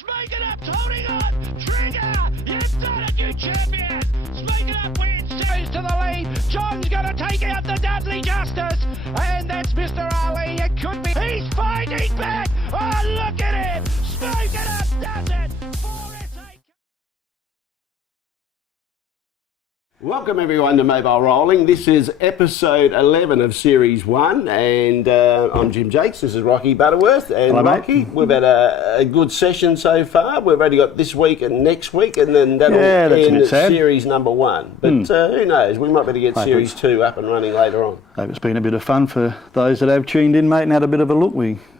Speak it up, holding on, Trigger, you've done it, you champion. Speak it up, wins, goes to the lead. John's going to take out the Dudley Justice, and that's Mr. Ali. It could be, he's fighting back. Oh, look at him. Speak it up, does it. Welcome everyone to Mobile Rolling. This is episode 11 of Series 1 and I'm Jim Jacques, this is Rocky Butterworth and hello, Rocky. mate. We've had a good session so far. We've only got this week and next week and then that'll end Series number 1. But who knows, we might be able to get Series 2 up and running later on. Hope it's been a bit of fun for those that have tuned in, mate, and had a bit of a look.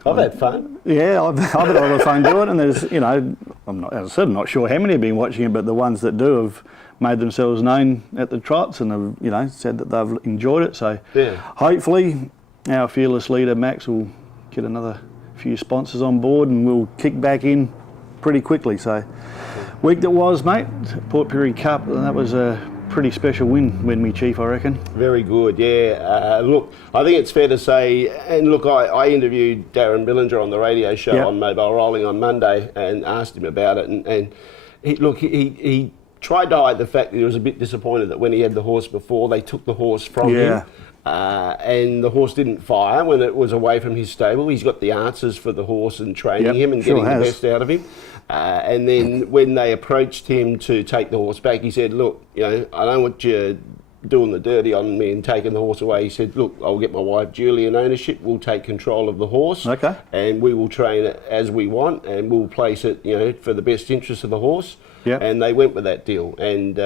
I've had fun. Yeah, I've had a lot of fun doing it, and there's, you know, as I said, I'm not sure how many have been watching it, but the ones that do have made themselves known at the trots and have, you know, said that they've enjoyed it. So hopefully our fearless leader Max will get another few sponsors on board and we'll kick back in pretty quickly. So week that was, mate, Port Pirie Cup, and that was a pretty special win me chief, I reckon. Very good, yeah. Look, I think it's fair to say, and look, I interviewed Darren Billinger on the radio show on Mobile Rolling on Monday and asked him about it, and he tried to hide the fact that he was a bit disappointed that when he had the horse before, they took the horse from him. And the horse didn't fire when it was away from his stable. He's got the answers for the horse and training him and getting the best out of him. And then when they approached him to take the horse back, he said, look, you know, I don't want you doing the dirty on me and taking the horse away. He said, look, I'll get my wife Julie in ownership, we'll take control of the horse, and we will train it as we want, and we'll place it, you know, for the best interest of the horse. And they went with that deal. And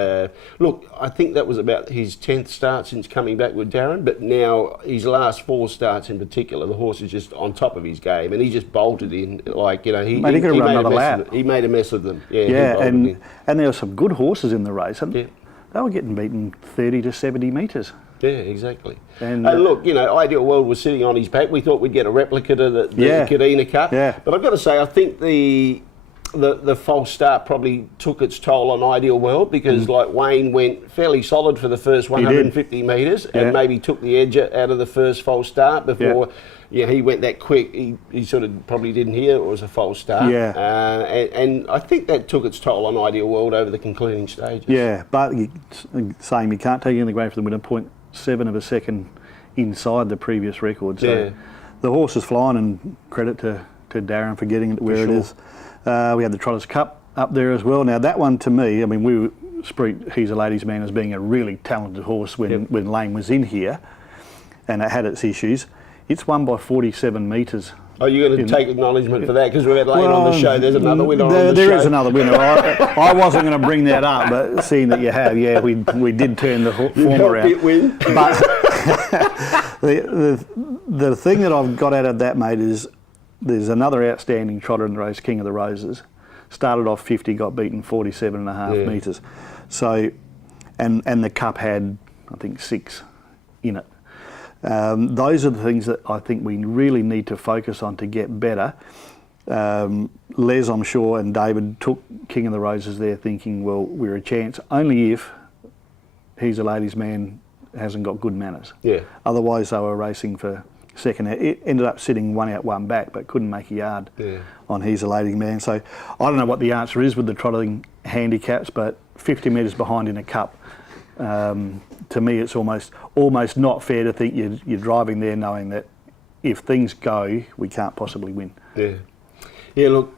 look, I think that was about his 10th start since coming back with Darren, but now his last 4 starts in particular, the horse is just on top of his game, and he just bolted in, like, you know, he made a mess of them. And there were some good horses in the race, and they were getting beaten 30 to 70 metres. Yeah, exactly. And look, you know, Ideal World was sitting on his back. We thought we'd get a replica to the Kadena Cup. But I've got to say, I think the false start probably took its toll on Ideal World because, like, Wayne went fairly solid for the first 150 metres and maybe took the edge out of the first false start before he went that quick. He sort of probably didn't hear it was a false start. And I think that took its toll on Ideal World over the concluding stages. Yeah, but saying you can't take in the grade for them with a 0.7 of a second inside the previous record. So the horse is flying, and credit to Darren for getting it where it is. We had the Trotters Cup up there as well. Now that one, to me, I mean, He's a Ladies Man as being a really talented horse when Lane was in here, and it had its issues. It's won by 47 metres. Oh, you're going to take acknowledgement for that because we've had Lane on the show. There's another winner on the show. There is another winner. I wasn't going to bring that up, but seeing that you have, we did turn the form around. It win. But the thing that I've got out of that, mate, is there's another outstanding trotter in the race, King of the Roses. Started off 50, got beaten 47.5 metres. So, and the Cup had, I think, 6 in it. Those are the things that I think we really need to focus on to get better. Les, I'm sure, and David took King of the Roses there thinking, well, we're a chance only if He's a Ladies Man hasn't got good manners. Otherwise, they were racing for second. It ended up sitting 1 out, 1 back, but couldn't make a yard on He's a Ladies Man. So I don't know what the answer is with the trotting handicaps, but 50 metres behind in a Cup, to me, it's almost not fair to think you're driving there knowing that if things go, we can't possibly win. Look,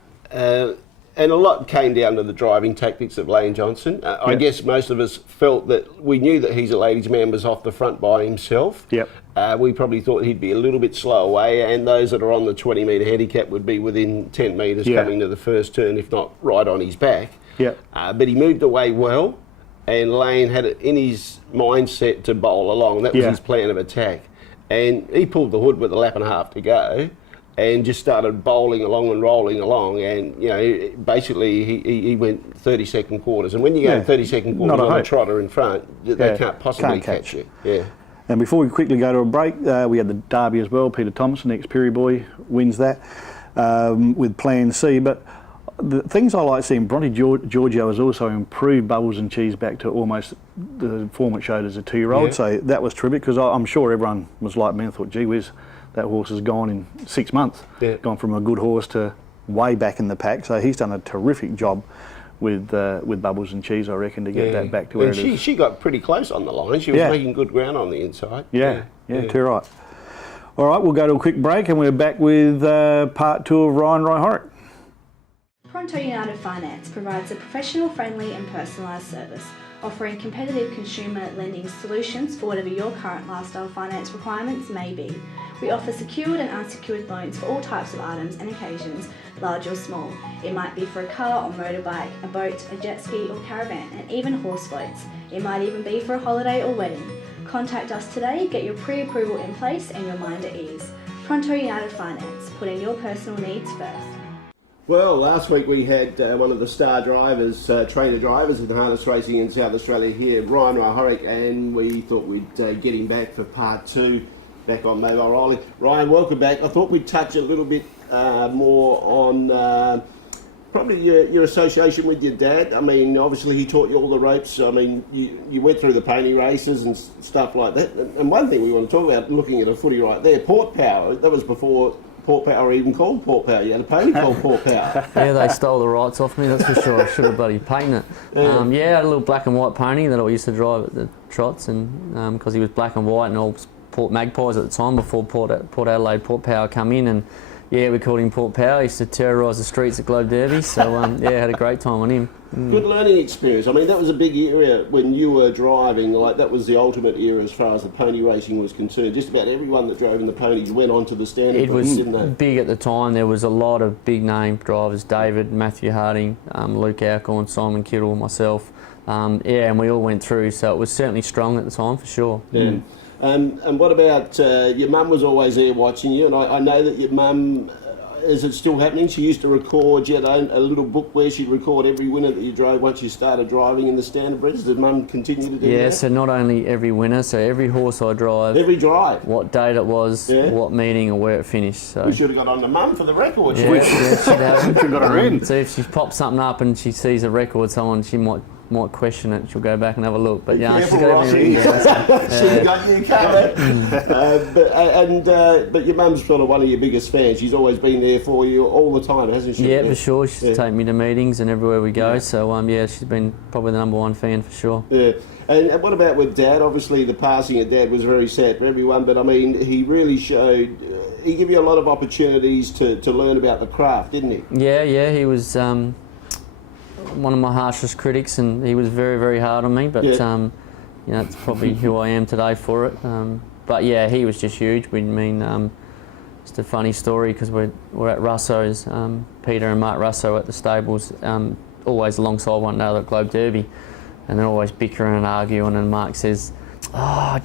and a lot came down to the driving tactics of Lane Johnson. I guess most of us felt that we knew that He's a Ladies Man was off the front by himself. We probably thought he'd be a little bit slow away, and those that are on the 20 metre handicap would be within 10 metres coming to the first turn, if not right on his back. But he moved away well, and Lane had it in his mindset to bowl along. That was his plan of attack. And he pulled the hood with a lap and a half to go and just started bowling along and rolling along. And, you know, basically he went 30-second quarters. And when you go 30-second quarters on a trotter in front, they can't possibly catch you. And before we quickly go to a break, we had the Derby as well. Peter Thompson, ex-Pirie boy, wins that with Plan C. But the things I like seeing, Bronte Giorgio has also improved Bubbles and Cheese back to almost the form it showed as a 2-year-old. So that was terrific, because I'm sure everyone was like me and thought, gee whiz, that horse has gone in 6 months. Gone from a good horse to way back in the pack. So he's done a terrific job with Bubbles and Cheese, I reckon, to get that back to where it is. She got pretty close on the line. She was making good ground on the inside. Yeah, too right. All right, we'll go to a quick break and we're back with part 2 of Ryan Hryhorec. Pronto United Finance provides a professional, friendly and personalised service, offering competitive consumer lending solutions for whatever your current lifestyle finance requirements may be. We offer secured and unsecured loans for all types of items and occasions, large or small. It might be for a car or motorbike, a boat, a jet ski or caravan, and even horse floats. It might even be for a holiday or wedding. Contact us today, get your pre-approval in place and your mind at ease. Pronto United Finance, putting your personal needs first. Well, last week we had one of the star drivers, trainer drivers in harness racing in South Australia here, Ryan Hryhorec, and we thought we'd get him back for part 2, back on Mobile Rolling. Ryan, welcome back. I thought we'd touch a little bit more on probably your association with your dad. I mean, obviously he taught you all the ropes. I mean, you went through the pony races and stuff like that. And one thing we want to talk about, looking at a footy right there, Port Power, that was before Port Power even called Port Power. You had a pony called Port Power. Yeah, they stole the rights off me, that's for sure. I should have bloody painted it. I had a little black and white pony that I used to drive at the trots, and because he was black and white and all Port Magpies at the time, before Port Adelaide Port Power come in, and we called him Port Power. He used to terrorise the streets at Globe Derby, so had a great time on him. Good learning experience. I mean, that was a big era when you were driving. Like, that was the ultimate era as far as the pony racing was concerned. Just about everyone that drove in the ponies went on to the standard. It was big at the time. There was a lot of big name drivers: David, Matthew Harding, Luke Alcorn, Simon Kittle, myself. And we all went through. So it was certainly strong at the time, for sure. Yeah. And what about your mum? Was always there watching you, and I know that your mum. Is it still happening? She used to record. She had a little book where she'd record every winner that you drove once you started driving in the standard breeds. Did Mum continue to do that? Yeah, so not only every winner, so every horse I drive. Every drive. What date it was, what meeting or where it finished. So. We should have got on to Mum for the record. Yeah, she'd have. She'd got her in. So if she pops something up and she sees a record, she might question it. She'll go back and have a look. But yeah, she's got everything. She's got you covered. But your mum's sort of one of your biggest fans. She's always been there for you all the time, hasn't she? Yeah, for sure. She's take me to meetings and everywhere we go. So she's been probably the #1 fan for sure. Yeah. And what about with Dad? Obviously, the passing of Dad was very sad for everyone. But I mean, he really showed. He gave you a lot of opportunities to learn about the craft, didn't he? Yeah. He was. One of my harshest critics, and he was very, very hard on me. But it's probably who I am today for it. But yeah, he was just huge. Just a funny story, because we're at Russo's, Peter and Mark Russo at the stables, always alongside one another at Globe Derby, and they're always bickering and arguing. And Mark says, I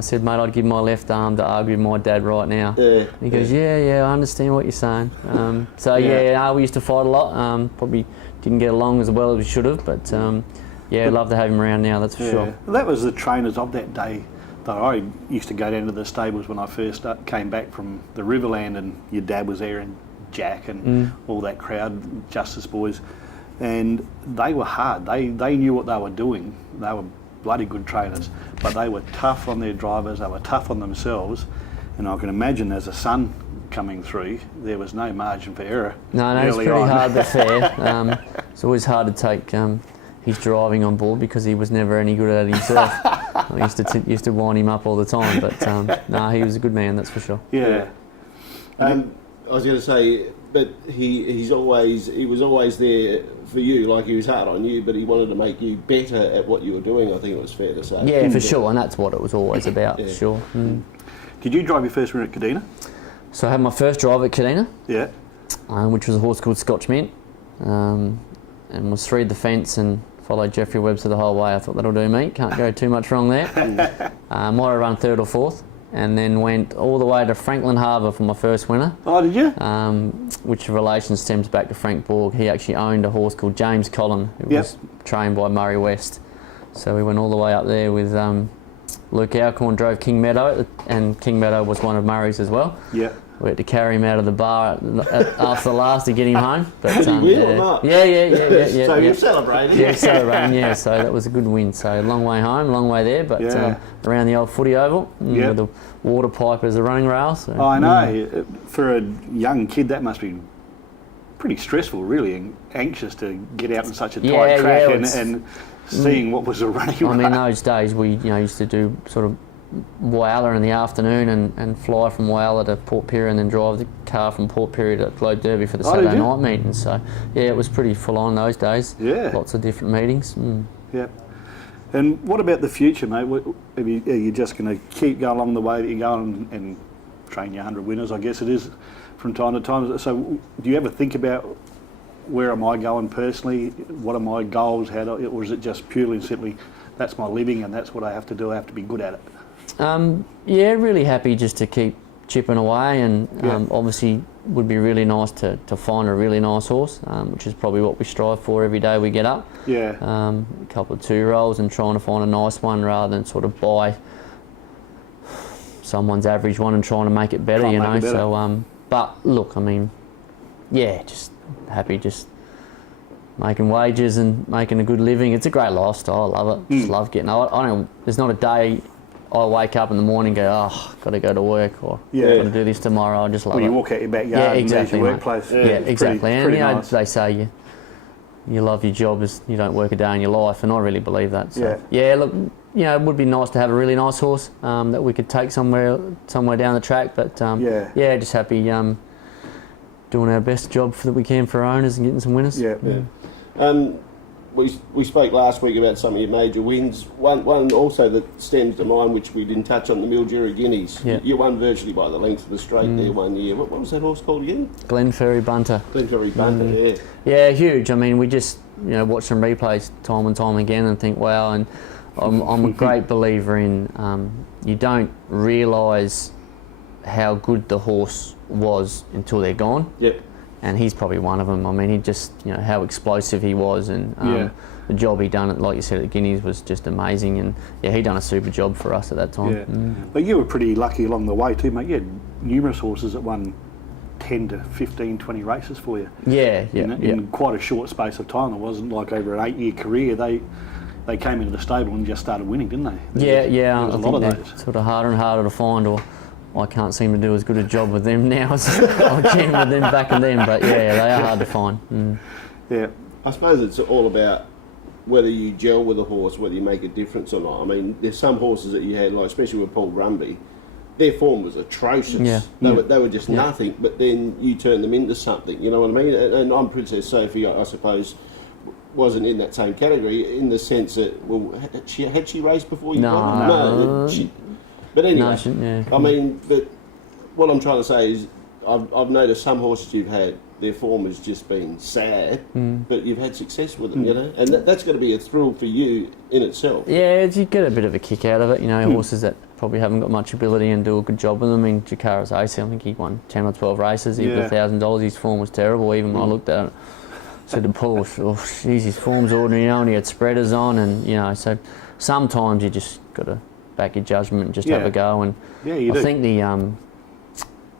said, mate, I'd give my left arm to argue with my dad right now. And he goes, yeah, I understand what you're saying. We used to fight a lot. Probably didn't get along as well as we should have, but I'd love to have him around now, that's for sure. Well, that was the trainers of that day that I used to go down to the stables when I first came back from the Riverland, and your dad was there, and Jacques and all that crowd, Justice boys, and they were hard. They knew what they were doing. They were bloody good trainers, but they were tough on their drivers, they were tough on themselves, and I can imagine as a son coming through, there was no margin for error. No, it's pretty hard but fair. It's always hard to take his driving on board, because he was never any good at it himself. I used to wind him up all the time, but he was a good man, that's for sure. Yeah. I was going to say, but he was always there for you, like he was hard on you, but he wanted to make you better at what you were doing, I think it was fair to say. Yeah, for sure, and that's what it was always about, for sure. Did you drive your first win at Cadena? So I had my first drive at Cadena, which was a horse called Scotch Mint, and was 3 defence and followed Jeffrey Webster the whole way. I thought, that'll do me, can't go too much wrong there. Might have run 3rd or 4th. And then went all the way to Franklin Harbour for my first winner. Oh, did you? Which relation stems back to Frank Borg. He actually owned a horse called James Collin, who was trained by Murray West. So we went all the way up there with Luke Alcorn, drove King Meadow, and King Meadow was one of Murray's as well. Yeah. We had to carry him out of the bar after the last to get him home. But, did he win or not? Yeah. So you're celebrating? Yeah, celebrating, so that was a good win. So long way home, long way there, but around the old footy oval with the water pipe as a running rail. So, I know. For a young kid, that must be pretty stressful, really, and anxious to get out in such a tight track and seeing what was a running I mean, those days we used to do sort of Whyalla in the afternoon and fly from Whyalla to Port Pirie and then drive the car from Port Pirie to Globe Derby for the Saturday night meetings. So, yeah, it was pretty full on those days. Yeah. Lots of different meetings. Yeah. And what about the future, mate? Are you just going to keep going along the way that you're going and train your 100 winners, I guess it is, from time to time? So do you ever think about where am I going personally? What are my goals? Or is it just purely and simply that's my living and that's what I have to do? I have to be good at it? Yeah, really happy just to keep chipping away, and obviously would be really nice to find a really nice horse, which is probably what we strive for every day we get up. Yeah. A couple of 2-year-olds and trying to find a nice one rather than sort of buy someone's average one and trying to make it better, you know. So, but look, I mean, yeah, just happy just making wages and making a good living. It's a great lifestyle. I love it. Just love getting. I don't. There's not a day I wake up in the morning and go, got to go to work or got to do this tomorrow. I just love it. You walk out your backyard and there's your workplace. Yeah, exactly. Pretty and nice. They say you love your job as you don't work a day in your life, and I really believe that. So, yeah, look, it would be nice to have a really nice horse that we could take somewhere down the track. But just happy doing our best job that we can for our owners and getting some winners. We spoke last week about some of your major wins. One also that stems to mind, which we didn't touch on, the Mildura Guineas. Yeah. You won virtually by the length of the straight there one year. What was that horse called again? Glenferrie Bunter. Glenferrie Bunter, yeah. Yeah, huge. I mean, we just watch some replays time and time again and think, wow. And I'm a great believer in you don't realise how good the horse was until they're gone. Yep. And he's probably one of them. I mean, he just, how explosive he was, and the job he done, like you said, at Guineas was just amazing. And he done a super job for us at that time. Yeah. But you were pretty lucky along the way too, mate. You had numerous horses that won 10 to 15, 20 races for you. In quite a short space of time. It wasn't like over an 8-year career. They came into the stable and just started winning, didn't they? There was a lot of those. Sort of harder and harder to find, or I can't seem to do as good a job with them now as I can with them back in then, but they are hard to find. Yeah. I suppose it's all about whether you gel with a horse, whether you make a difference or not. I mean, there's some horses that you had, like especially with Paul Brumby, their form was atrocious. Yeah. They were just nothing, but then you turn them into something, you know what I mean? And I'm Princess Sophie, I suppose, wasn't in that same category in the sense that, well, had she raced before you? No. But anyway, I mean, but what I'm trying to say is I've noticed some horses you've had, their form has just been sad, but you've had success with them, and that's got to be a thrill for you in itself. Yeah, you get a bit of a kick out of it, horses that probably haven't got much ability and do a good job with them. I mean, Jakara's Ace, I think he won 10 or 12 races, he got $1,000, his form was terrible, even when I looked at it. Said to Paul, his form's ordinary, and he had spreaders on, and, so sometimes you just got to back your judgment and just have a go. And I think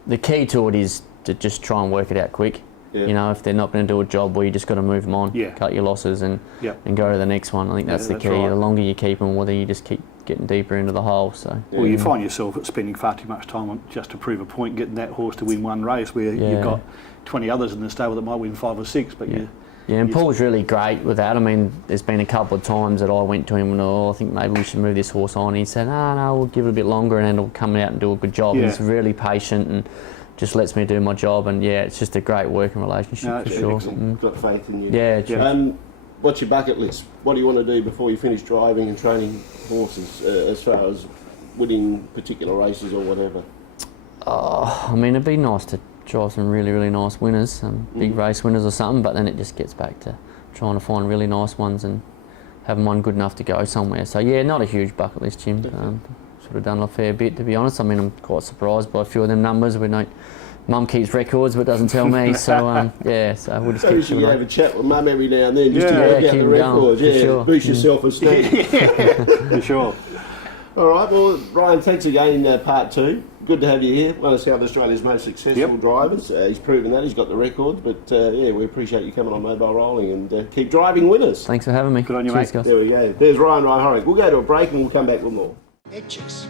the key to it is to just try and work it out quick. Yeah. If they're not going to do a job, well, you just got to move them on, cut your losses, and go to the next one. I think that's the key. Right. The longer you keep them, whether you just keep getting deeper into the hole. So. Well, you find yourself spending far too much time on just to prove a point, getting that horse to win one race, where you've got 20 others in the stable that might win 5 or 6, but and Paul's really great with that. I mean, there's been a couple of times that I went to him and, I think maybe we should move this horse on. He said, no, we'll give it a bit longer and then it'll come out and do a good job. He's really patient and just lets me do my job. And, it's just a great working relationship for sure. Got faith in you. Yeah. What's your bucket list? What do you want to do before you finish driving and training horses as far as winning particular races or whatever? I mean, it'd be nice to drive some really, really nice winners, some big race winners or something, but then it just gets back to trying to find really nice ones and having one good enough to go somewhere. So not a huge bucket list, Jim. Sort of done a fair bit, to be honest. I mean, I'm quite surprised by a few of them numbers. Mum keeps records but doesn't tell me, so so we'll just keep doing it. Have a chat with Mum every now and then just to work out the records, boost your self-esteem. For sure. All right, well, Brian, thanks again, part 2. Good to have you here. One of South Australia's most successful drivers. He's proven that. He's got the records. But, we appreciate you coming on Mobile Rolling and keep driving winners. Thanks for having me. Good on you, Cheers, mate. guys. There we go. There's Ryan Hryhorec. We'll go to a break and we'll come back with more. Etches.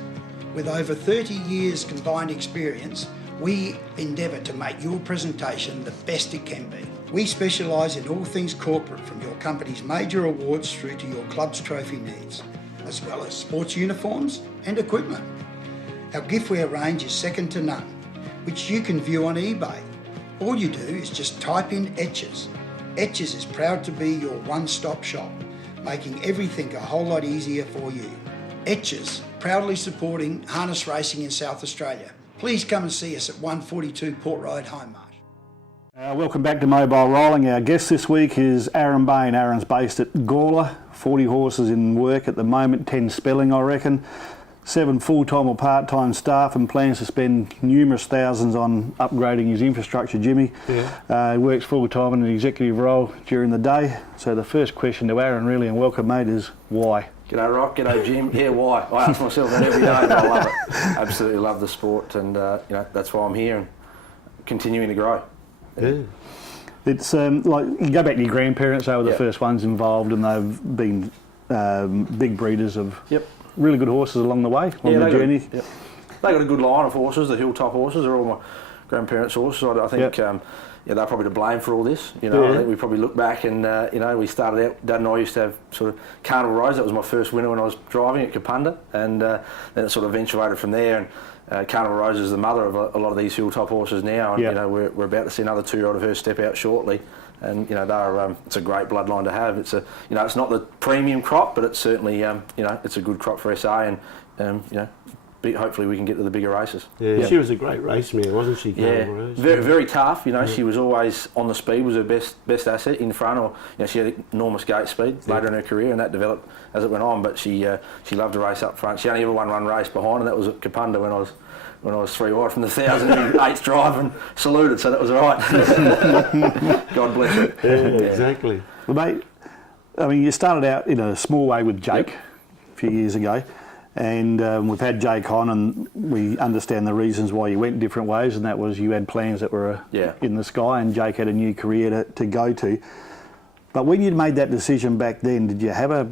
With over 30 years combined experience, we endeavour to make your presentation the best it can be. We specialise in all things corporate, from your company's major awards through to your club's trophy needs, as well as sports uniforms and equipment. Our giftware range is second to none, which you can view on eBay. All you do is just type in Etches. Etches is proud to be your one-stop shop, making everything a whole lot easier for you. Etches, proudly supporting harness racing in South Australia. Please come and see us at 142 Port Road, Hindmarsh. Welcome back to Mobile Rolling. Our guest this week is Aaron Bain. Aaron's based at Gawler, 40 horses in work at the moment, 10 spelling I reckon, 7 full-time or part-time staff, and plans to spend numerous thousands on upgrading his infrastructure, Jimmy. Yeah. He works full-time in an executive role during the day. So the first question to Aaron, really, and welcome mate, is why? G'day Rock, g'day Jim. Yeah, why? I ask myself that every day, but I love it. Absolutely love the sport, and that's why I'm here and continuing to grow. Yeah. It's like you go back to your grandparents, they were the first ones involved, and they've been big breeders of really good horses along the way, on the journey. They got a good line of horses, the hilltop horses, they're all my grandparents' horses. I think they're probably to blame for all this. I think we probably look back and we started out, Dad and I used to have sort of Carnival Rose. That was my first winner when I was driving at Kapunda, and then it sort of eventuated from there. And Carnival Rose is the mother of a lot of these hilltop horses now, and we're about to see another 2-year-old of her step out shortly, and it's a great bloodline to have. It's it's not the premium crop, but it's certainly it's a good crop for SA, and hopefully we can get to the bigger races. Yeah, she was a great race mare, wasn't she? Carnival Rose? Very tough. She was always on the speed, was her best asset in front, or she had enormous gate speed later in her career, and that developed as it went on. But she loved to race up front. She only ever won one race behind, and that was at Kapunda when I was 3 wide from the 1,008th drive and saluted, so that was all right. God bless her. Yeah, exactly. Well, mate, I mean, you started out in a small way with Jacques a few years ago. And we've had Jake on, and we understand the reasons why you went different ways, and that was you had plans that were in the sky, and Jake had a new career to go to. But when you made that decision back then, did you have a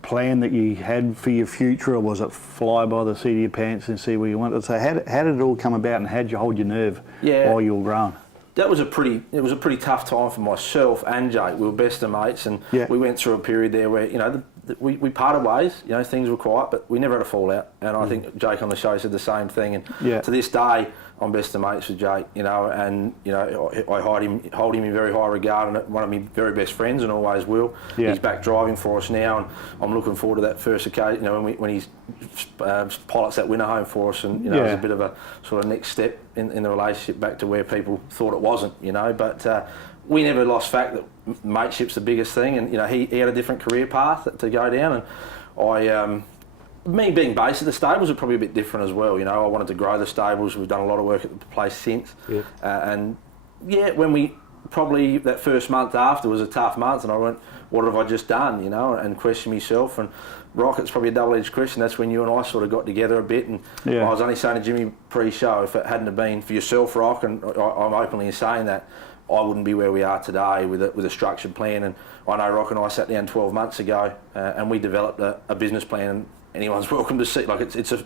plan that you had for your future, or was it fly by the seat of your pants and see where you wanted? So how did it all come about, and how did you hold your nerve while you were growing? It was a pretty tough time for myself and Jake. We were best of mates, and we went through a period there where we parted ways. things were quiet, but we never had a fallout. And I think Jake on the show said the same thing. And to this day, I'm best of mates with Jake. I hold him in very high regard, and one of my very best friends, and always will. He's back driving for us now, and I'm looking forward to that first occasion. When he pilots that winner home for us, and it's a bit of a sort of next step in the relationship back to where people thought it wasn't. But we never lost fact that mateship's the biggest thing, and he had a different career path to go down, and me being based at the stables was probably a bit different as well. I wanted to grow the stables. We've done a lot of work at the place since, when we probably that first month after was a tough month, and I went, what have I just done? And questioned myself. And Rock, it's probably a double-edged question. That's when you and I sort of got together a bit, and I was only saying to Jimmy pre-show, if it hadn't have been for yourself, Rock, and I'm openly saying that, I wouldn't be where we are today with a structured plan. And I know Rock and I sat down 12 months ago, and we developed a business plan. And anyone's welcome to see.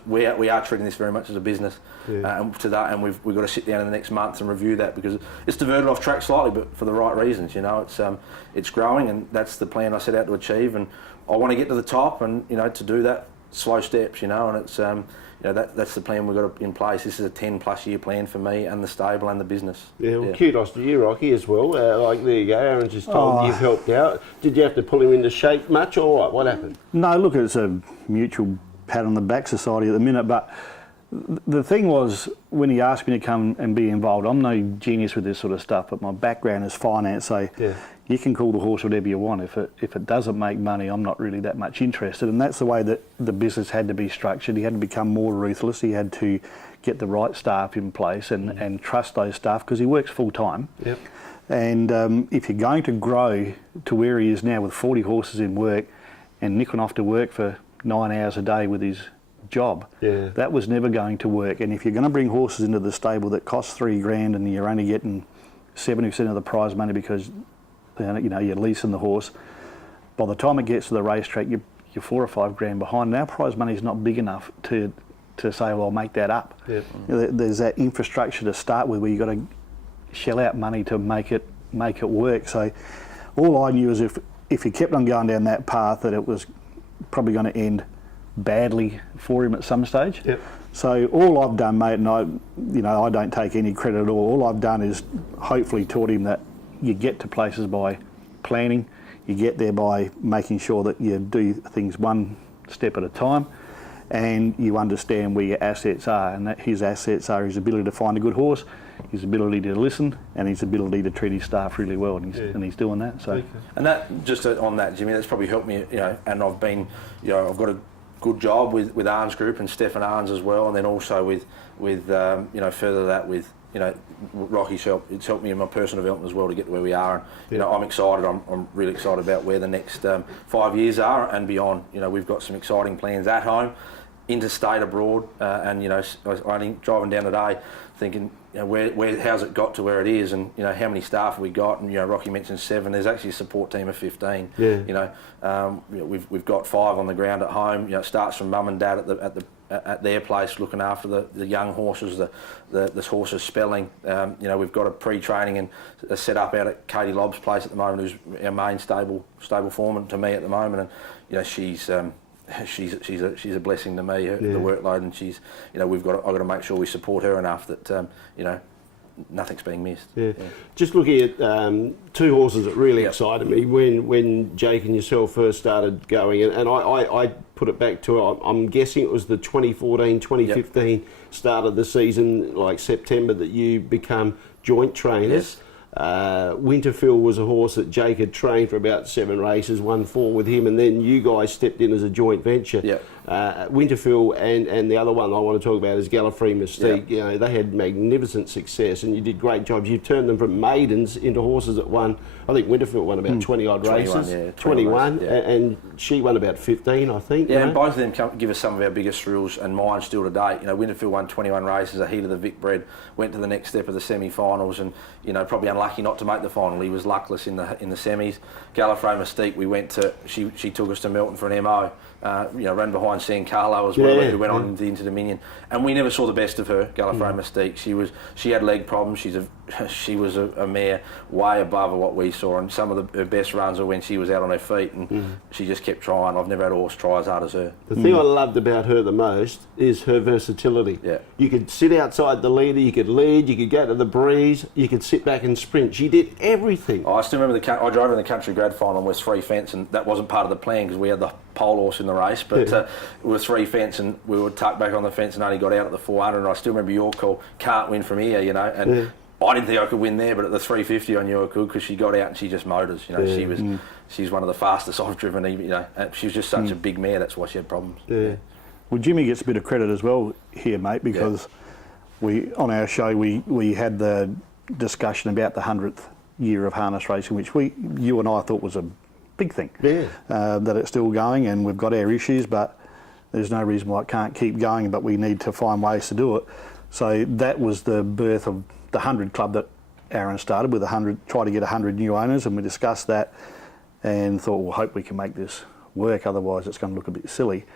We are treating this very much as a business, and we've got to sit down in the next month and review that, because it's diverted off track slightly, but for the right reasons. It's growing, and that's the plan I set out to achieve. And I want to get to the top, and to do that, slow steps. And it's that's the plan we've got in place. This is a 10+ year plan for me and the stable and the business. Kudos to you, Rocky, as well. There you go. Aaron just told you've helped out. Did you have to pull him into shape much, or what happened? No, look, it's a mutual pat on the back society at the minute. But the thing was, when he asked me to come and be involved, I'm no genius with this sort of stuff, but my background is finance, so you can call the horse whatever you want. If it doesn't make money, I'm not really that much interested. And that's the way that the business had to be structured. He had to become more ruthless. He had to get the right staff in place and trust those staff, because he works full time. And if you're going to grow to where he is now with 40 horses in work and nicking off to work for 9 hours a day with his job, that was never going to work. And if you're going to bring horses into the stable that cost $3,000 and you're only getting 70% of the prize money because you're leasing the horse, by the time it gets to the racetrack, you're $4,000 or $5,000 behind. Now prize money is not big enough to say, well, I'll make that up. There's that infrastructure to start with, where you've got to shell out money to make it make it work. So all I knew is if he kept on going down that path, that it was probably going to end badly for him at some stage. Yep. So all I've done, mate, and I don't take any credit at all. All I've done is hopefully taught him that you get to places by planning. You get there by making sure that you do things one step at a time, and you understand where your assets are, and that his assets are his ability to find a good horse, his ability to listen, and his ability to treat his staff really well, and he's doing that. So, and that just on that, Jimmy, that's probably helped me. And I've been, I've got a good job with Aaron's group and Stefan Aaron's as well, and then also with further that with Rocky's help. It's helped me in my personal development as well to get to where we are. And I'm excited. I'm really excited about where the next 5 years are and beyond. We've got some exciting plans at home, interstate, abroad, and I think driving down today, thinking where how's it got to where it is, and how many staff have we got, and Rocky mentioned 7. There's actually a support team of 15. We've got 5 on the ground at home. It starts from mum and dad at their place, looking after the young horses, the horses spelling. We've got a pre-training and a set up out at Katie Lobb's place at the moment, who's our main stable foreman to me at the moment, and she's a blessing to me, the workload, and she's I've got to make sure we support her enough that nothing's being missed. Just looking at 2 horses that really excited me when Jake and yourself first started going, and I put it back to, I'm guessing it was the 2014-2015 start of the season, like September, that you become joint trainers. Winterfeel was a horse that Jake had trained for about 7 races, won 4 with him, and then you guys stepped in as a joint venture. Winterfeel and the other one I want to talk about is Gallifrey Mystique. They had magnificent success, and you did great jobs. You turned them from maidens into horses that won. I think Winterfeel won about 20 odd races. 21, and she won about 15, I think. And both of them give us some of our biggest thrills, and mine still to date. Winterfeel won 21 races, a heat of the Vic Bred, went to the next step of the semi-finals, and probably unlucky not to make the final. He was luckless in the semis. Gallifrey Mystique, we went to. She took us to Melton for an MO. Ran behind San Carlo as well, who went on into the Dominion, and we never saw the best of her. Gallifrey Mystique, she had leg problems. She was a mare way above what we saw, and some of her best runs were when she was out on her feet, and she just kept trying. I've never had a horse try as hard as her. The thing I loved about her the most is her versatility. You could sit outside the leader, you could lead, you could go to the breeze, you could sit back and sprint. She did everything. I still remember I drove in the country grad final and was 3 fence, and that wasn't part of the plan because we had the pole horse in the race, but it was 3 fence, and we were tucked back on the fence and only got out at the 400, and I still remember your call, can't win from here, and I didn't think I could win there, but at the 350 I knew I could, because she got out and she just mowed us. She's one of the fastest I've driven. And she was just such a big mare. That's why she had problems. Well, Jimmy gets a bit of credit as well here, mate, because we on our show we had the discussion about the 100th year of harness racing, which you and I thought was a big thing. That it's still going, and we've got our issues, but there's no reason why it can't keep going. But we need to find ways to do it. So that was the birth of the 100 Club that Aaron started with. Try to get 100 new owners, and we discussed that and thought, well, hope we can make this work, otherwise it's going to look a bit silly.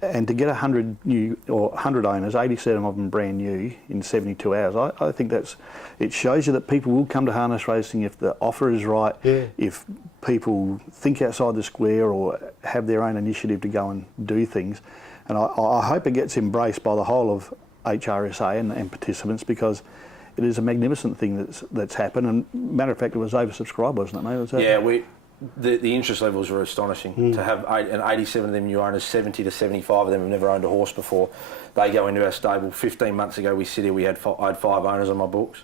And to get 100 owners, 87 of them brand new in 72 hours, I think it shows you that people will come to harness racing if the offer is right, if people think outside the square or have their own initiative to go and do things. And I hope it gets embraced by the whole of HRSA and participants, because it is a magnificent thing that's happened. And matter of fact, it was oversubscribed, wasn't it, mate? The interest levels were astonishing. To have 87 of them new owners, 70 to 75 of them have never owned a horse before. They go into our stable. 15 months ago, we sit here, I had 5 owners on my books.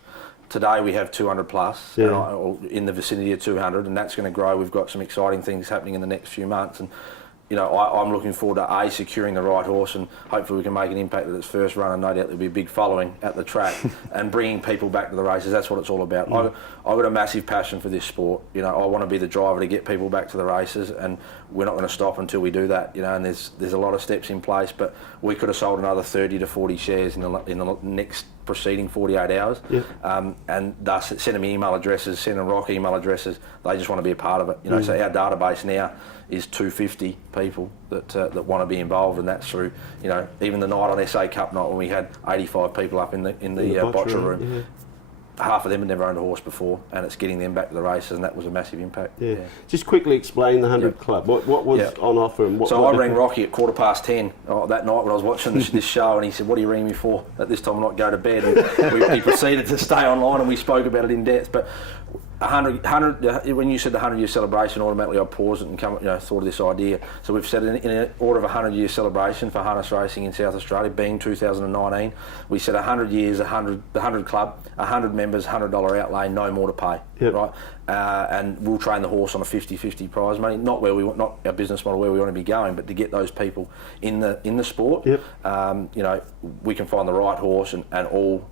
Today we have 200 plus, or in the vicinity of 200, and that's going to grow. We've got some exciting things happening in the next few months, and I'm looking forward to securing the right horse, and hopefully we can make an impact at its first run, and no doubt there'll be a big following at the track and bringing people back to the races. That's what it's all about. I've got a massive passion for this sport. I want to be the driver to get people back to the races, and we're not going to stop until we do that. And there's a lot of steps in place, but we could have sold another 30 to 40 shares in the next preceding 48 hours, and thus send them email addresses, send them Rock email addresses. They just want to be a part of it. So our database now is 250 people that want to be involved, and that's through even the night on SA Cup night when we had 85 people up in the botcher room. half of them had never owned a horse before, and it's getting them back to the races, and that was a massive impact. Yeah. Just quickly explain the 100 Club. What was on offer? And I rang Rocky at 10:15 that night when I was watching this show, and he said, "What are you ringing me for? At this time, not go to bed." And he proceeded to stay online, and we spoke about it in depth. But 100, when you said the 100-year celebration, automatically I paused it and thought of this idea. So we've set in an order of a 100-year celebration for harness racing in South Australia, being 2019. We said 100 years, the 100 Club, 100 members, $100 outlay, no more to pay, right? And we'll train the horse on a 50-50 prize money. Not our business model where we want to be going, but to get those people in the sport. We can find the right horse and all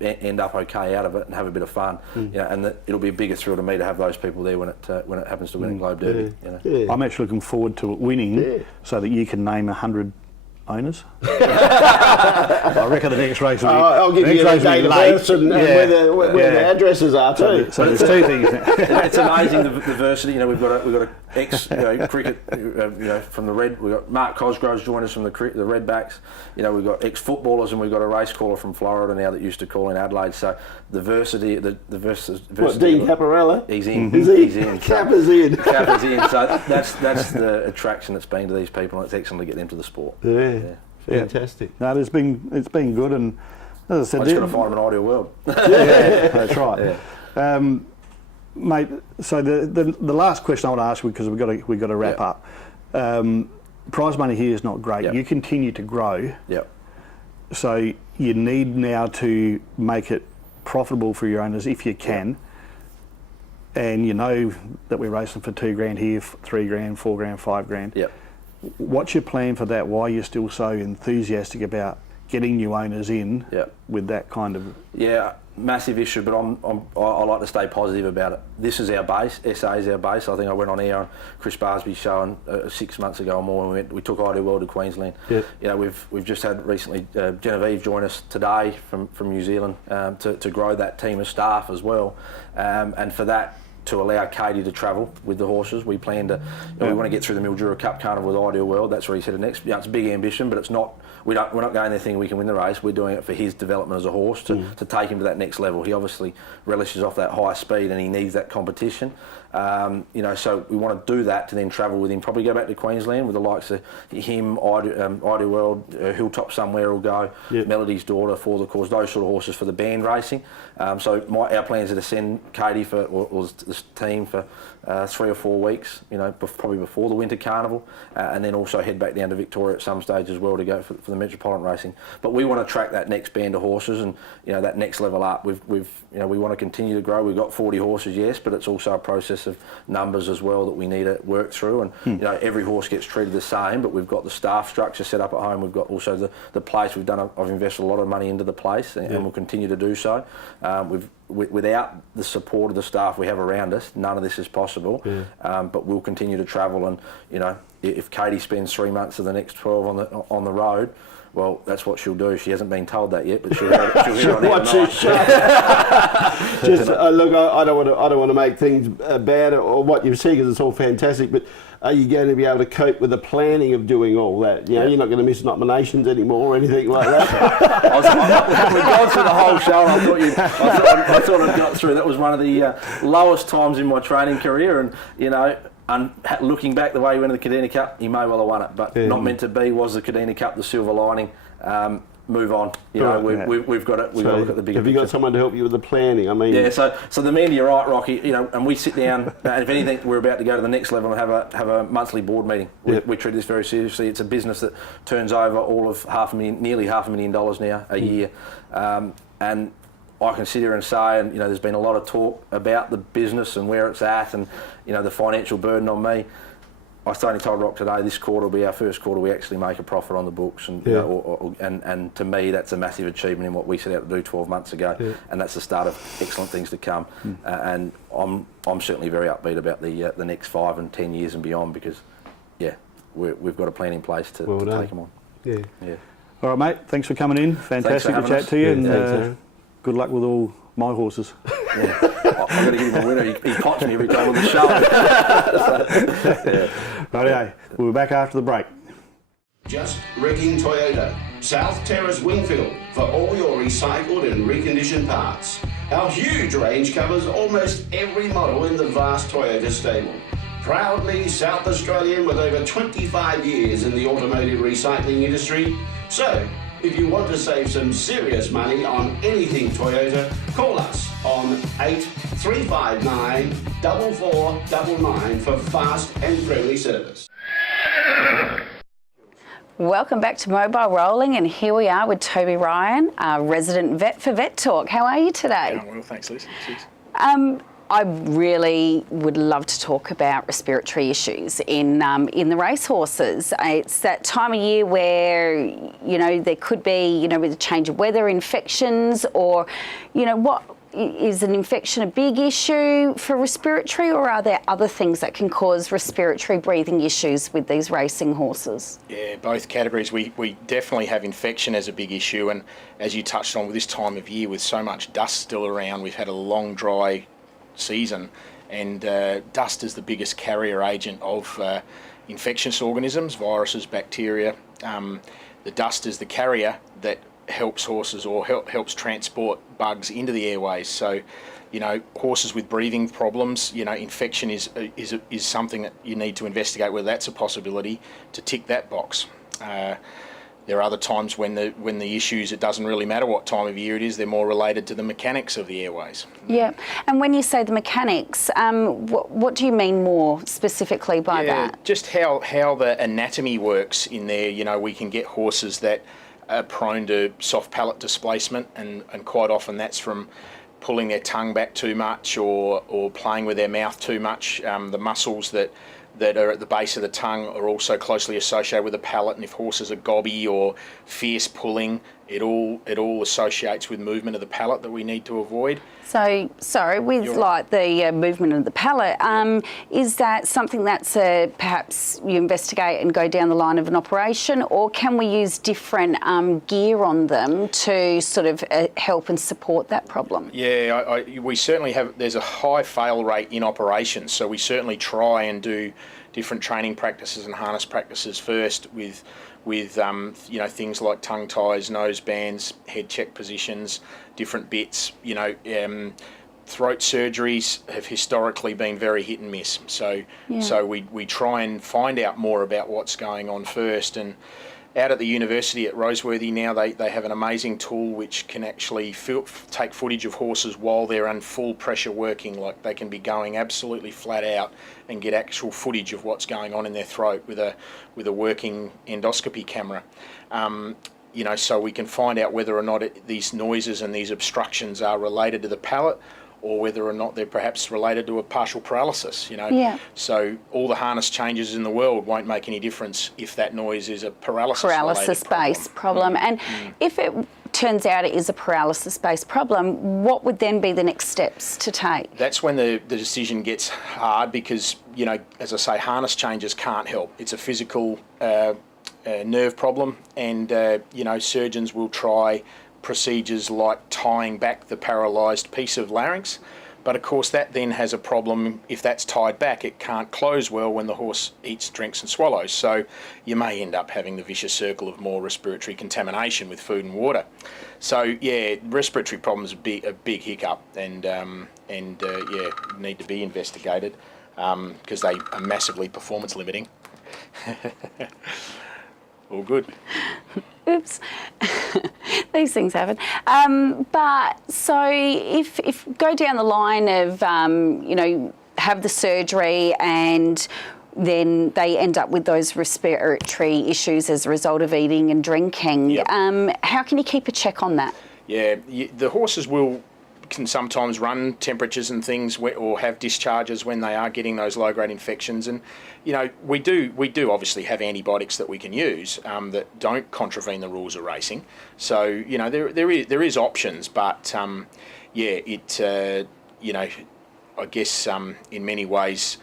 end up okay out of it and have a bit of fun, and it'll be a bigger thrill to me to have those people there when it happens to win a Globe Derby. I'm actually looking forward to it winning, so that you can name 100 owners. I reckon the next race will be... I'll give you the date of birth and where the addresses are too. So there's two things. It's amazing the diversity. We've got a ex cricket from the Red. We've got Mark Cosgrove's joined us from the Redbacks. We've got ex footballers, and we've got a race caller from Florida now that used to call in Adelaide. So diversity. What, Dean Caparella? He's in. He's in. Capper's in. Capper's in. So that's the attraction that's been to these people, and it's excellent to get them to the sport. Yeah. Fantastic. No, it's been good, and as I said, I'm just going to find them an ideal world. That's right. Yeah. Mate, so the last question I want to ask you, because we've got to wrap up. Prize money here is not great. Yep. You continue to grow. Yep. So you need now to make it profitable for your owners if you can. And you know that we're racing for $2,000 here, $3,000, $4,000, $5,000. Yep. What's your plan for that? Why are you still so enthusiastic about getting new owners in with that kind of... Yeah, massive issue, but I like to stay positive about it. This is our base. SA is our base. I think I went on air on Chris Barsby's show 6 months ago or more, and we took Ideal World to Queensland. We've just had recently Genevieve join us today from New Zealand to grow that team of staff as well, and for that, to allow Katie to travel with the horses. We plan to, we want to get through the Mildura Cup Carnival with Ideal World. That's where he said next. It's a big ambition, but it's not. We're not going there thinking we can win the race. We're doing it for his development as a horse to take him to that next level. He obviously relishes off that high speed, and he needs that competition. So we want to do that to then travel with him. Probably go back to Queensland with the likes of him, Ideal World, Hilltop somewhere will go. Melody's daughter for the course. Those sort of horses for the band racing. So our plans are to send Katie or this team for 3 or 4 weeks. Probably before the Winter Carnival, and then also head back down to Victoria at some stage as well to go for the Metropolitan racing. But we want to track that next band of horses and that next level up. We want to continue to grow. We've got 40 horses, yes, but it's also a process of numbers as well that we need to work through. And every horse gets treated the same, but we've got the staff structure set up at home. We've got also the place. I've invested a lot of money into the place, and we'll continue to do so. Without the support of the staff we have around us, none of this is possible. But we'll continue to travel, and if Katie spends 3 months of the next 12 on the road, well, that's what she'll do. She hasn't been told that yet, but she'll hear on watch this show. Look, I don't want to make things bad or what you see, because it's all fantastic. But are you going to be able to cope with the planning of doing all that? You're not going to miss nominations anymore or anything like that. We've gone through the whole show, and I thought I'd got through. That was one of the lowest times in my training career, and looking back the way he went to the Cadena Cup, he may well have won it, but not meant to be. Was the Cadena Cup the silver lining? Move on. We've got to look at the bigger picture. Have you got someone to help you with the planning? I mean, So the man, you're right, Rocky. And we sit down. And if anything, we're about to go to the next level and have a monthly board meeting. We treat this very seriously. It's a business that turns over all of nearly $500,000 now a year, and I can sit here and say, and there's been a lot of talk about the business and where it's at, and the financial burden on me. I only told Rock today this quarter will be our first quarter we actually make a profit on the books, and and to me that's a massive achievement in what we set out to do 12 months ago, and that's the start of excellent things to come. And I'm certainly very upbeat about the next 5 and 10 years and beyond, because we've got a plan in place to take them on. All right, mate. Thanks for coming in. Fantastic to chat to you, and good luck with all my horses. I'm going to give him a winner. He pops me every time on the show. Rightio. We'll be back after the break. Just Wrecking Toyota, South Terrace Wingfield, for all your recycled and reconditioned parts. Our huge range covers almost every model in the vast Toyota stable. Proudly South Australian with over 25 years in the automotive recycling industry. So, if you want to save some serious money on anything Toyota, call us on 8359 4499 for fast and friendly service. Welcome back to Mobile Rolling, and here we are with Toby Ryan, our resident vet for Vet Talk. How are you today? Yeah, well, thanks, Liz. Cheers. I really would love to talk about respiratory issues in the racehorses. It's that time of year where, you know, there could be, with a change of weather, infections, or, what is an infection a big issue for respiratory, or are there other things that can cause respiratory breathing issues with these racing horses? Yeah, both categories. We definitely have infection as a big issue, and as you touched on, with this time of year, with so much dust still around, we've had a long, dry season, and dust is the biggest carrier agent of infectious organisms, viruses, bacteria. The dust is the carrier that helps horses, or helps transport bugs into the airways. So, horses with breathing problems, infection is something that you need to investigate whether that's a possibility to tick that box. There are other times when the issues, it doesn't really matter what time of year it is, they're more related to the mechanics of the airways. Yeah, and when you say the mechanics, what do you mean more specifically by that? Just how the anatomy works in there. We can get horses that are prone to soft palate displacement, and quite often that's from pulling their tongue back too much, or playing with their mouth too much. The muscles that are at the base of the tongue are also closely associated with the palate, and if horses are gobby or fierce pulling, it all associates with movement of the palate that we need to avoid. So, sorry, with the movement of the palate, is that something that's perhaps you investigate and go down the line of an operation, or can we use different gear on them to sort of help and support that problem? Yeah, we certainly have. There's a high fail rate in operations, so we certainly try and do different training practices and harness practices first with things like tongue ties, nose bands, head check positions, different bits. Throat surgeries have historically been very hit and miss. So we try and find out more about what's going on first. And out at the university at Roseworthy now, they have an amazing tool which can actually take footage of horses while they're in full pressure working, like they can be going absolutely flat out, and get actual footage of what's going on in their throat with a working endoscopy camera. So we can find out whether or not these noises and these obstructions are related to the palate, or whether or not they're perhaps related to a partial paralysis, So all the harness changes in the world won't make any difference if that noise is a paralysis-based problem. And if it turns out it is a paralysis-based problem, what would then be the next steps to take? That's when the decision gets hard, because, as I say, harness changes can't help. It's a physical nerve problem, and, surgeons will try procedures like tying back the paralysed piece of larynx, but of course that then has a problem. If that's tied back, it can't close well when the horse eats, drinks and swallows, so you may end up having the vicious circle of more respiratory contamination with food and water. So respiratory problems are a big hiccup, and need to be investigated, because they are massively performance limiting. All good. Oops. These things happen. But so if go down the line of, have the surgery and then they end up with those respiratory issues as a result of eating and drinking, how can you keep a check on that? Yeah, the horses can sometimes run temperatures and things, or have discharges when they are getting those low-grade infections, and we do obviously have antibiotics that we can use that don't contravene the rules of racing. So there is options, but I guess in many ways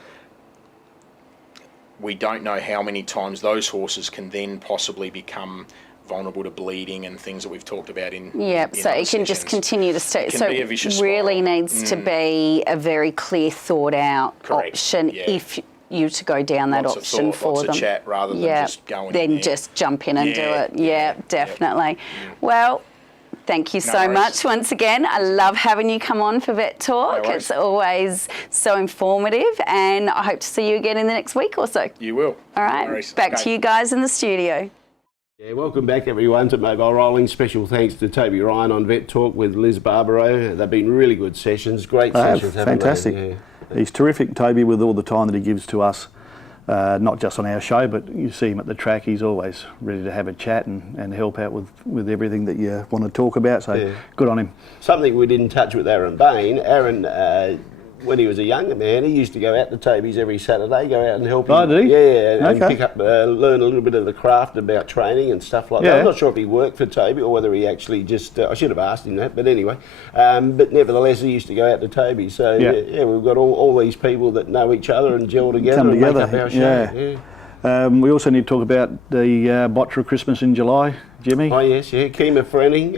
we don't know how many times those horses can then possibly become vulnerable to bleeding and things that we've talked about in so it can just continue to stay. So it really needs to be a very clear, thought out option if you to go down that option for them. Lots of chat rather than just going then in there. Just jump in and do it. Yeah, definitely. Well, Thank you so much once again. I love having you come on for Vet Talk. It's always so informative, and I hope to see you again in the next week or so. You will. All right, back to you guys in the studio. Yeah, welcome back everyone to Mobile Rolling. Special thanks to Toby Ryan on Vet Talk with Liz Barbaro. They've been really good sessions, great sessions, haven't fantastic. they? Yeah. He's terrific, Toby, with all the time that he gives to us, not just on our show, but you see him at the track. He's always ready to have a chat and help out with everything that you want to talk about, so good on him. Something we didn't touch with Aaron Bain. Aaron, when he was a younger man, he used to go out to Toby's every Saturday, go out and help him. Oh, did he? Yeah, and pick up, learn a little bit of the craft about training and stuff like that. I'm not sure if he worked for Toby or whether he actually just, I should have asked him that, but anyway. But nevertheless, he used to go out to Toby. So, yeah, we've got all these people that know each other and gel together and make up our show. We also need to talk about the Bottra Christmas in July, Jimmy. Oh yes, Kima Frenning.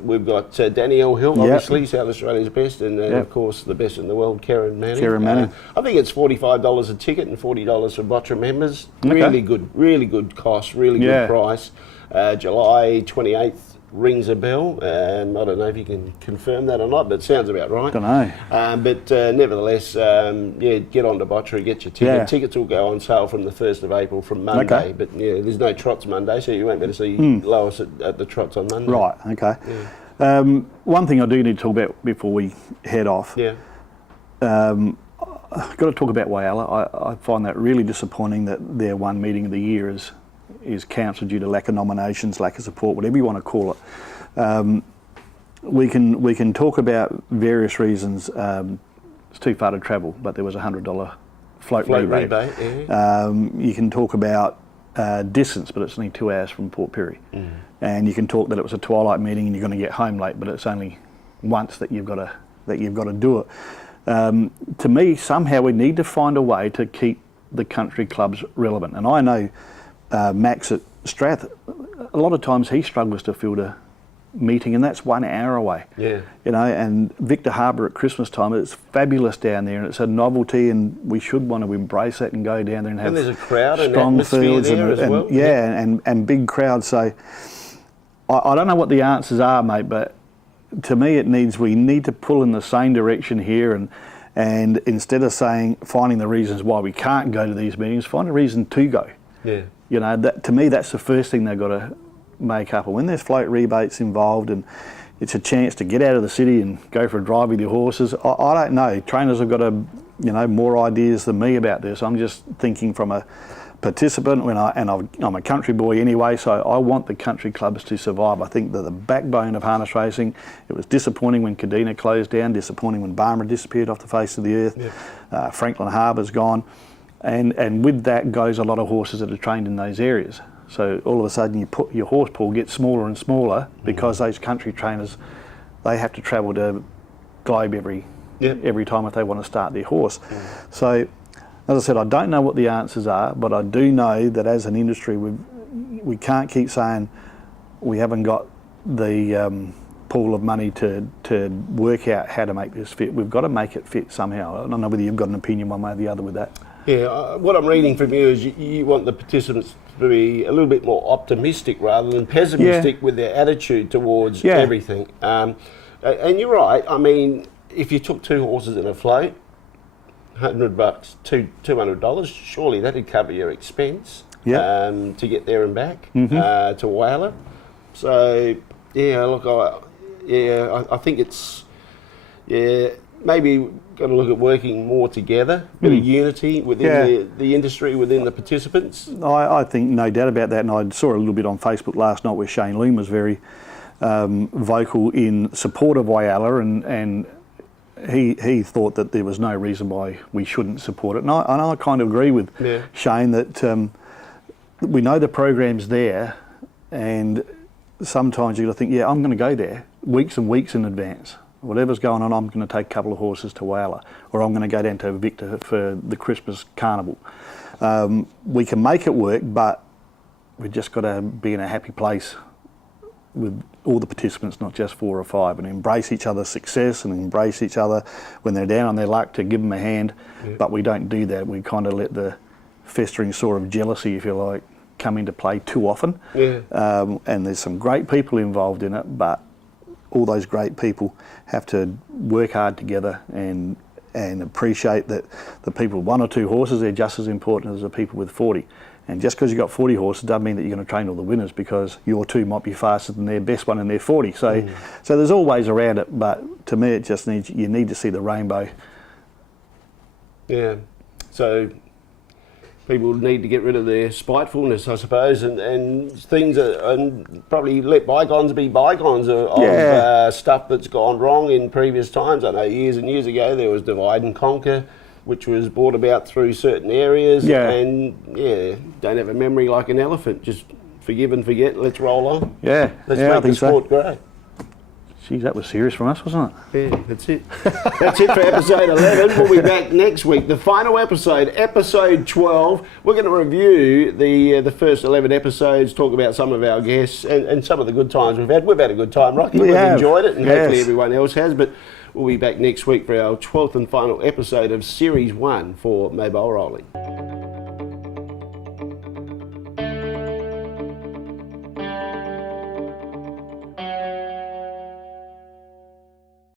We've got Danielle Hill, obviously, South Australia's best, and of course the best in the world, Karen Manning. I think it's $45 a ticket and $40 for Bottra members. Really good cost, really good price. July 28th rings a bell. I don't know if you can confirm that or not, but it sounds about right. Don't know. But nevertheless, get on to Bottra, get your ticket. Tickets will go on sale from the 1st of April from Monday. But there's no trots Monday, so you won't be able to see Lois at the trots on Monday. Right, okay. One thing I do need to talk about before we head off. I've got to talk about Whyalla. I find that really disappointing that their one meeting of the year is cancelled due to lack of nominations, lack of support, whatever you want to call it. We can talk about various reasons. It's too far to travel, but there was a $100 float rebate. You can talk about distance, but it's only 2 hours from Port Pirie. And you can talk that it was a twilight meeting and you're going to get home late, but it's only once that you've got to do it. To me, somehow we need to find a way to keep the country clubs relevant. And I know Max at Strath, a lot of times he struggles to field a meeting, and that's 1 hour away. And Victor Harbour at Christmas time, it's fabulous down there, and it's a novelty, and we should want to embrace it and go down there and have there's a crowd strong and fields there as well. and big crowds. So I don't know what the answers are, mate, but to me we need to pull in the same direction here, and instead of finding the reasons why we can't go to these meetings, find a reason to go. That, to me, that's the first thing they've got to make up. And when there's float rebates involved and it's a chance to get out of the city and go for a drive with your horses, I don't know. Trainers have got more ideas than me about this. I'm just thinking from a participant, I'm a country boy anyway, so I want the country clubs to survive. I think they're the backbone of harness racing. It was disappointing when Kadina closed down, disappointing when Barbaro disappeared off the face of the earth. Franklin Harbour's gone. And with that goes a lot of horses that are trained in those areas. So all of a sudden your horse pool gets smaller and smaller because those country trainers, they have to travel to Globe every time if they want to start their horse. So as I said, I don't know what the answers are, but I do know that as an industry we can't keep saying we haven't got the pool of money to work out how to make this fit. We've got to make it fit somehow. I don't know whether you've got an opinion one way or the other with that. What I'm reading from you is you want the participants to be a little bit more optimistic rather than pessimistic with their attitude towards everything. And you're right. I mean, if you took 2 horses in a float, $100, $200, surely that'd cover your expense to get there and back to Whyalla. So I think it's maybe got to look at working more together, bit of unity within the industry, within the participants. I think no doubt about that, and I saw a little bit on Facebook last night where Shane Loom was very vocal in support of Whyalla, and he thought that there was no reason why we shouldn't support it. And I kind of agree with Shane that we know the program's there, and sometimes you've got to think, I'm going to go there weeks and weeks in advance. Whatever's going on, I'm going to take a couple of horses to Whyalla, or I'm going to go down to Victor for the Christmas carnival. We can make it work, but we've just got to be in a happy place with all the participants, not just 4 or 5, and embrace each other's success and embrace each other when they're down on their luck to give them a hand. But we don't do that. We kind of let the festering sore of jealousy, if you like, come into play too often. And there's some great people involved in it, but all those great people have to work hard together and appreciate that the people with 1 or 2 horses, they're just as important as the people with 40. And just because you've got 40 horses doesn't mean that you're going to train all the winners, because your 2 might be faster than their best one and their 40. So there's all ways around it, but to me it just needs, you need to see the rainbow. Yeah, so people need to get rid of their spitefulness, I suppose, and things and probably let bygones be bygones of stuff that's gone wrong in previous times. I know years and years ago there was divide and conquer, which was brought about through certain areas, and don't have a memory like an elephant. Just forgive and forget. Let's roll on. Let's make the sport great. Geez, that was serious from us, wasn't it? Yeah, that's it. That's it for episode 11. We'll be back next week. The final episode, episode 12. We're going to review the first 11 episodes, talk about some of our guests and some of the good times we've had. We've had a good time, Rocky. We've enjoyed it, and hopefully everyone else has. But we'll be back next week for our 12th and final episode of Series 1 for Mobile Rolling.